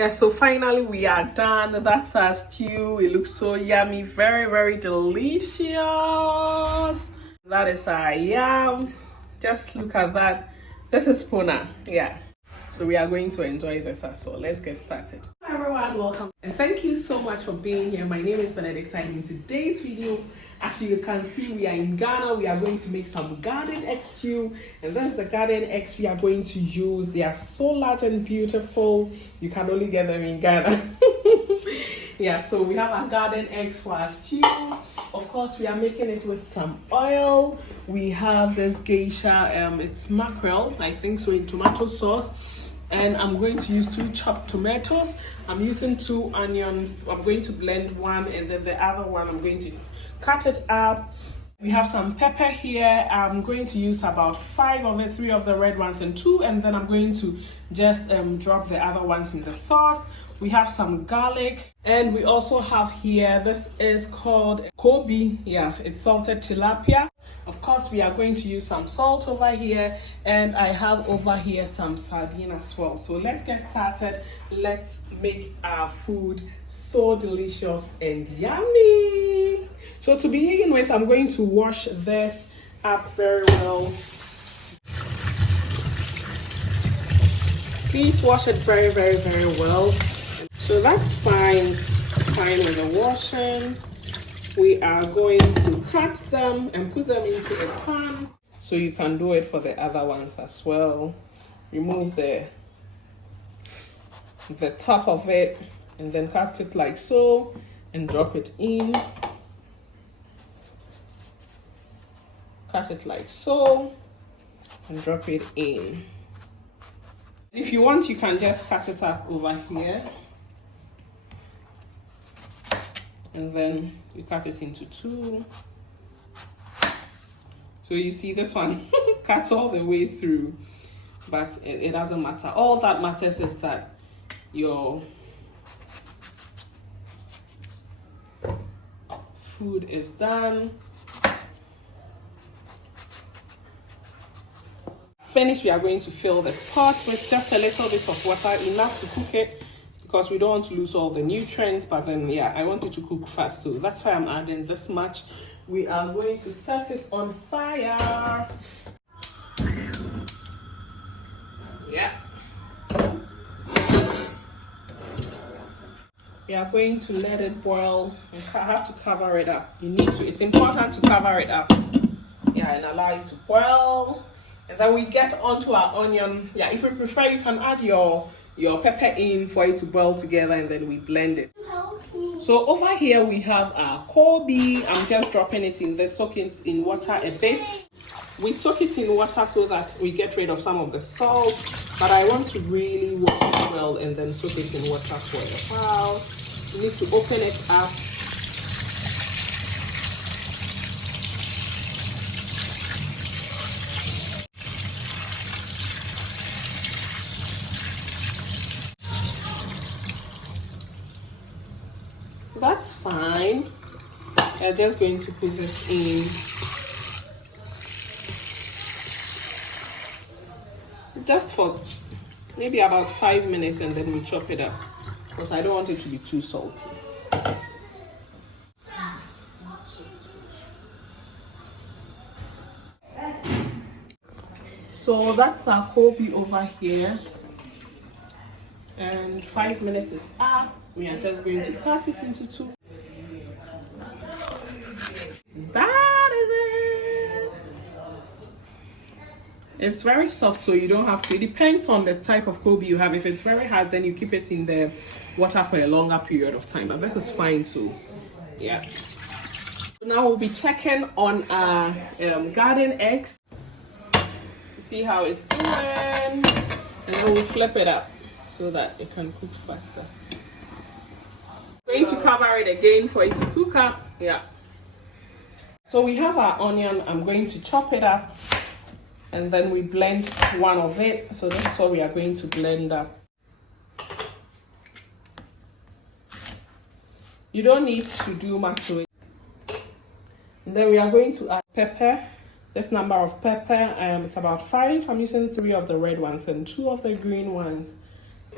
Yeah, so finally we are done. That's our stew. It looks so yummy, very, very delicious. That is our yam. Just look at that. This is puna. Yeah. So we are going to enjoy this as well. Let's get started. Hi everyone, welcome. And thank you so much for being here. My name is Benedict, and in today's video, as you can see, we are in Ghana. We are going to make some garden egg stew. And that's the garden eggs we are going to use. They are so large and beautiful. You can only get them in Ghana. Yeah, so we have our garden eggs for our stew. Of course, we are making it with some oil. We have this geisha, it's mackerel, I think so, in tomato sauce. And I'm going to use 2 chopped tomatoes. I'm using 2 onions. I'm going to blend one, and then the other one I'm going to cut it up. We have some pepper here. I'm going to use about 5 of it, 3 of the red ones and 2, and then I'm going to just drop the other ones in the sauce. We have some garlic, and we also have here, this is called Kobe. Yeah, it's salted tilapia. Of course, we are going to use some salt over here, and I have over here some sardine as well. So let's get started. Let's make our food so delicious and yummy. So to begin with, I'm going to wash this up very well. Please wash it very, very, very well. So that's fine with the washing. We are going to cut them and put them into a pan. So you can do it for the other ones as well. Remove the top of it and then cut it like so and drop it in. Cut it like so and drop it in. If you want, you can just cut it up over here. And then you cut it into 2. So you see this one cuts all the way through, but it doesn't matter. All that matters is that your food is done. Finished, we are going to fill the pot with just a little bit of water, enough to cook it, because we don't want to lose all the nutrients. But then, yeah, I want it to cook fast, so that's why I'm adding this much. We are going to set it on fire. Yeah. We are going to let it boil. You have to cover it up. You need to. It's important to cover it up. Yeah, and allow it to boil. And then we get onto our onion. Yeah, if you prefer, you can add your pepper in for it to boil together, and then we blend it. So over here we have our Kobe. I'm just dropping it in there, soak it in water a bit. We soak it in water so that we get rid of some of the salt, but I want to really wash it well and then soak it in water for a while. You need to open it up. That's fine. I'm just going to put this in. Just for maybe about 5 minutes, and then we chop it up, because I don't want it to be too salty. So that's our Kobe over here. And 5 minutes is up. We are just going to cut it into 2. That is it. It's very soft, so you don't have to. It depends on the type of Kobe you have. If it's very hard, then you keep it in the water for a longer period of time. But that is fine too. Yeah. Now we'll be checking on our garden eggs to see how it's doing, and then we'll flip it up so that it can cook faster. Going to cover it again for it to cook up. Yeah. So we have our onion. I'm going to chop it up, and then we blend one of it. So that's what we are going to blend up. You don't need to do much to it. And then we are going to add pepper. This number of pepper, it's about 5. I'm using 3 of the red ones and 2 of the green ones.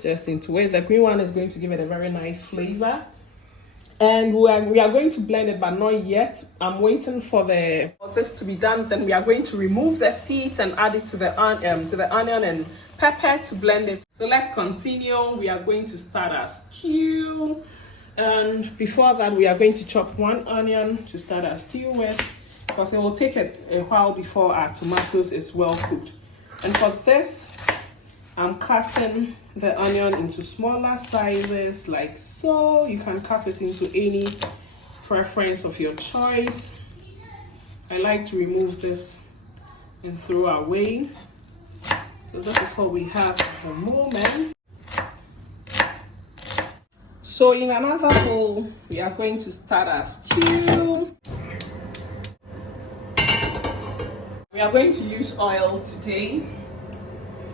just into it. The green one is going to give it a very nice flavor. And we are going to blend it, but not yet. I'm waiting for this to be done. Then we are going to remove the seeds and add it to the onion and pepper to blend it. So let's continue. We are going to start our stew. And before that, we are going to chop one onion to start our stew with, because it will take a while before our tomatoes is well cooked. And for this, I'm cutting the onion into smaller sizes like so. You can cut it into any preference of your choice. I like to remove this and throw away. So this is what we have at the moment. So in another bowl, we are going to start our stew. We are going to use oil today.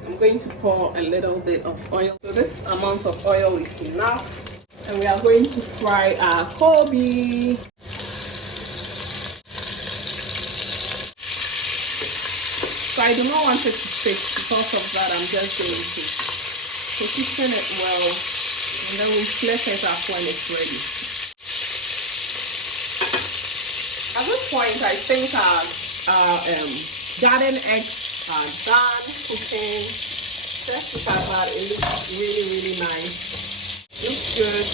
I'm going to pour a little bit of oil. So this amount of oil is enough. And we are going to fry our Kobe. So I do not want it to stick. Because of that, I'm just going to position it well. And then we flip it up when it's ready. At this point, I think our garden eggs are done cooking. Just look at that. It looks really nice. Looks good.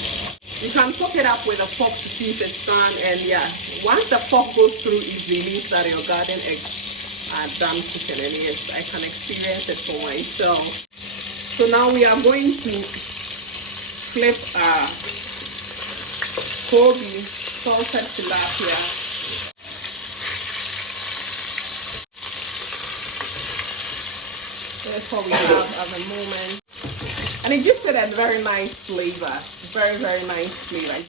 You can cook it up with a fork to see if it's done. And yeah, once the fork goes through, it means that your garden eggs are done cooking. And yes, I can experience it for myself. So now we are going to flip our Kobe salted tilapia. That's what we have at the moment. And it gives it a very nice flavor. Very nice flavor.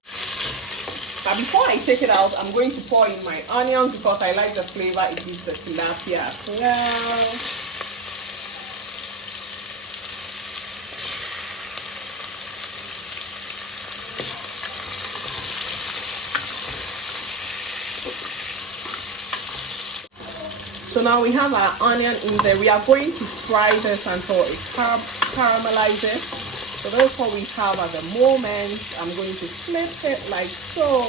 But before I take it out, I'm going to pour in my onions because I like the flavor it gives the tilapia as well. So now we have our onion in there. We are going to fry this until it caramelizes. So that's what we have at the moment. I'm going to flip it like so.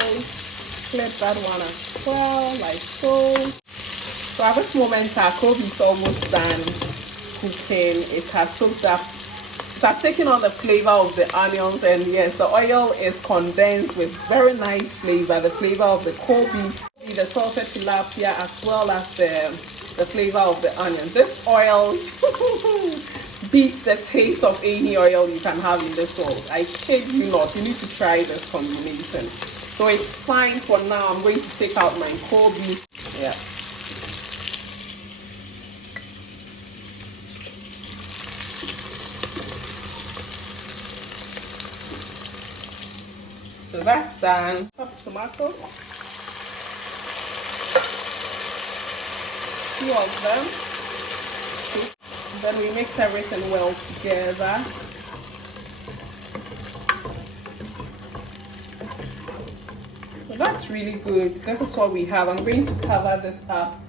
Flip that one as well, like so. So at this moment, our Kobe is almost done cooking. It has soaked up. It has taken on the flavor of the onions, and yes, the oil is condensed with very nice flavor. The flavor of the Kobe, the salted tilapia, as well as the flavor of the onions. This oil beats the taste of any oil you can have in this world. I kid you not. You need to try this combination. So it's fine for now. I'm going to take out my Kobe. Yeah. So that's done. Chop tomatoes. 2 of them. Then we mix everything well together. So that's really good. This is what we have. I'm going to cover this up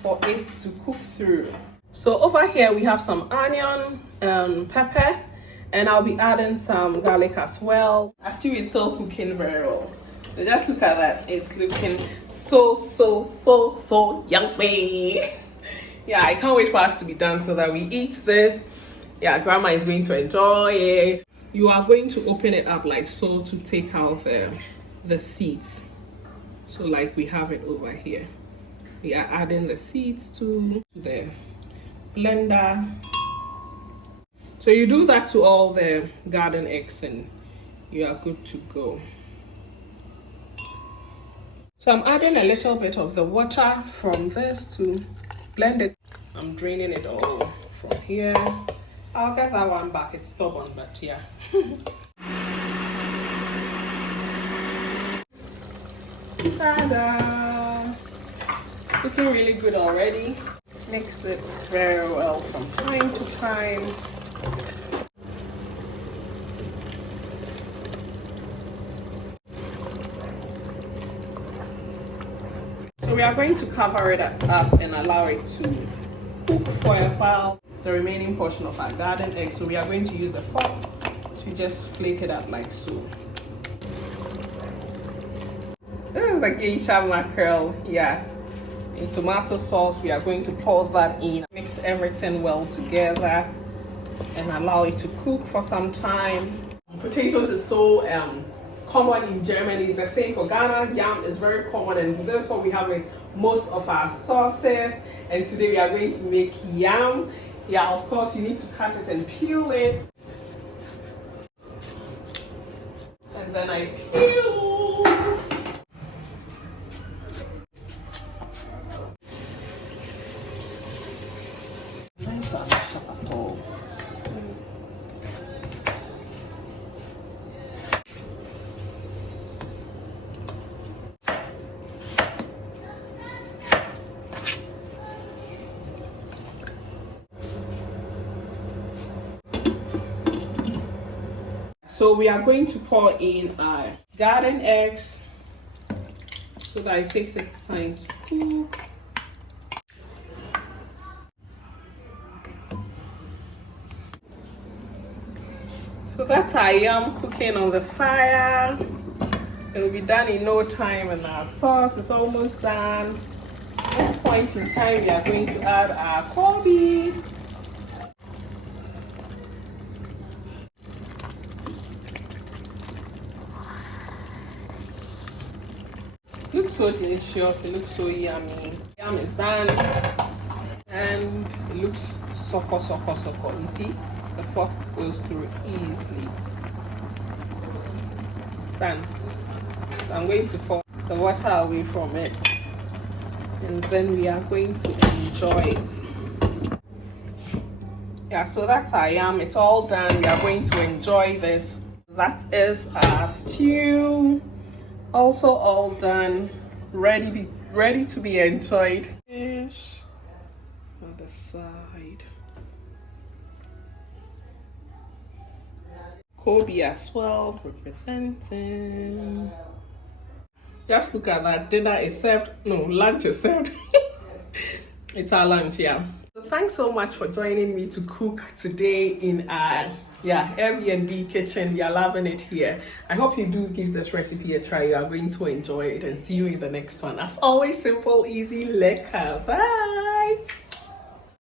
for it to cook through. So over here we have some onion and pepper, and I'll be adding some garlic as well. Our stew is still cooking very well. So just look at that. It's looking so yummy. Yeah, I can't wait for us to be done so that we eat this. Yeah, grandma is going to enjoy it. You are going to open it up like so to take out the seeds. So like we have it over here. We are adding the seeds to the blender. So you do that to all the garden eggs and you are good to go. So I'm adding a little bit of the water from this to blend it. I'm draining it all from here. I'll get that one back. It's stubborn, but yeah. Ta-da! Looking really good already. Mix it very well from time to time. So we are going to cover it up and allow it to cook for a while. The remaining portion of our garden egg. So we are going to use a fork You just flake it up like so. This is the geisha mackerel, yeah. In tomato sauce, we are going to pour that in, mix everything well together, and allow it to cook for some time. Potatoes is so common in Germany. It's the same for Ghana. Yam is very common, and that's what we have with most of our sauces. And today we are going to make yam. Yeah, of course, you need to cut it and peel it. And then I peel. Knives are not sharp at all. So we are going to pour in our garden eggs so that it takes its time to cook. So that's our yam cooking on the fire. It will be done in no time, and our sauce is almost done. At this point in time, we are going to add our Kobe. It looks so delicious, it looks so yummy. Yam is done, and it looks soko. You see, the fork goes through easily. It's done. So I'm going to pour the water away from it, and then we are going to enjoy it. Yeah, so that's our yam. It's all done. We are going to enjoy this. That is our stew. Also all done, ready to be enjoyed. Fish on the side, Kobe as well, representing. Just look at that. Dinner is served. No, lunch is served. It's our lunch, yeah. So thanks so much for joining me to cook today in our Airbnb kitchen. We are loving it here. I hope you do give this recipe a try. You are going to enjoy it, and see you in the next one. As always, simple, easy, lekker. Bye.